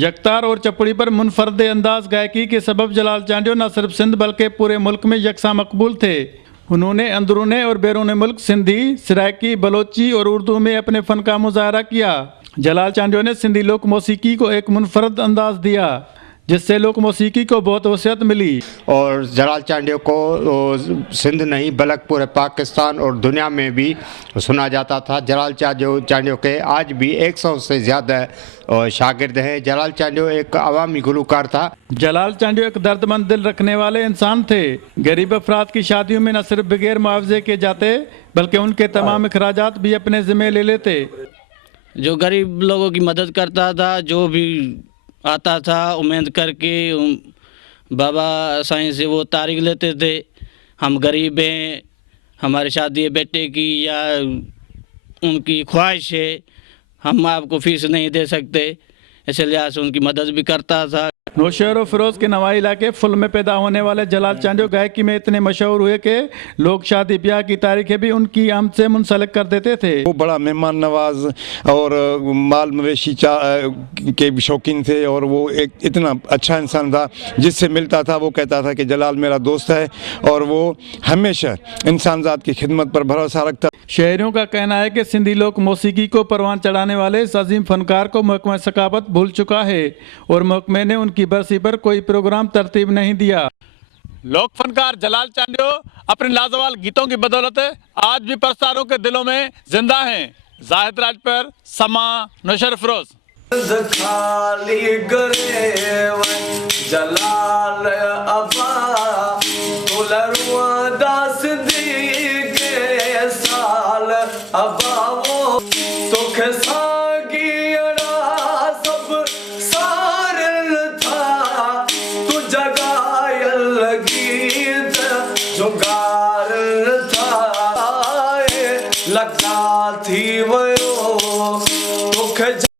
यकतार और चपड़ी पर मुनफरद अंदाज गायकी के सबब जलाल चांडियो न सिर्फ सिंध बल्कि पूरे मुल्क में यकसा मकबूल थे। उन्होंने अंदरून और बैरून मुल्क सिंधी, सराइकी, बलोची और उर्दू में अपने फ़न का मुजाहरा किया। जलाल चांडियो ने सिंधी लोक मौसीकी को एक मुनफरद अंदाज दिया, जिससे लोक मौसीकी को बहुत वसीयत मिली। और जलाल चांडियो को सिंध नहीं बल्कि पूरे पाकिस्तान और दुनिया में भी सुना जाता था। जलाल चांडियो के आज भी 100 से ज़्यादा शागिर्द हैं। जलाल चांडियो एक अवामी गुलकार था। जलाल चांडियो एक दर्दमंद दिल रखने वाले इंसान थे। गरीब अफराद की शादियों में न सिर्फ बगैर मुआवजे के जाते बल्कि उनके तमाम अखराजात भी अपने ज़िम्मे ले लेते। जो गरीब लोगों की मदद करता था, जो भी आता था उम्मीद करके बाबा साईं से वो तारीख लेते थे। हम गरीब हैं, हमारी शादी है बेटे की या उनकी ख्वाहिश है, हम आपको फीस नहीं दे सकते, इस लिहाज से उनकी मदद भी करता था। नौशहर और फिरोज के नवाई इलाके फुल में पैदा होने वाले जलाल चांडियो गायकी में इतने मशहूर हुए कि लोग शादी ब्याह की तारीखें भी उनकी आमद से मुंसलिक कर देते थे। वो बड़ा मेहमान नवाज और माल मवेशी के भी शौकीन थे और वो एक इतना अच्छा इंसान था। जिससे मिलता था वो कहता था कि जलाल मेरा दोस्त है और वो हमेशा इंसानजात की खिदमत पर भरोसा रखता। शहरियों का कहना है कि सिंधी लोक मौसीकी को परवान चढ़ाने वाले इस अजीम फनकार को महकमा सकाफत भूल चुका है और महकमे ने उनकी बरसी पर कोई प्रोग्राम तरतीब नहीं दिया। लोक फनकार जलाल चांडियो अपने लाजवाब गीतों की बदौलत आज भी परस्तारों के दिलों में जिंदा हैं। जाहिद राज पर समा, नौशहर फिरोज। लगता थी वो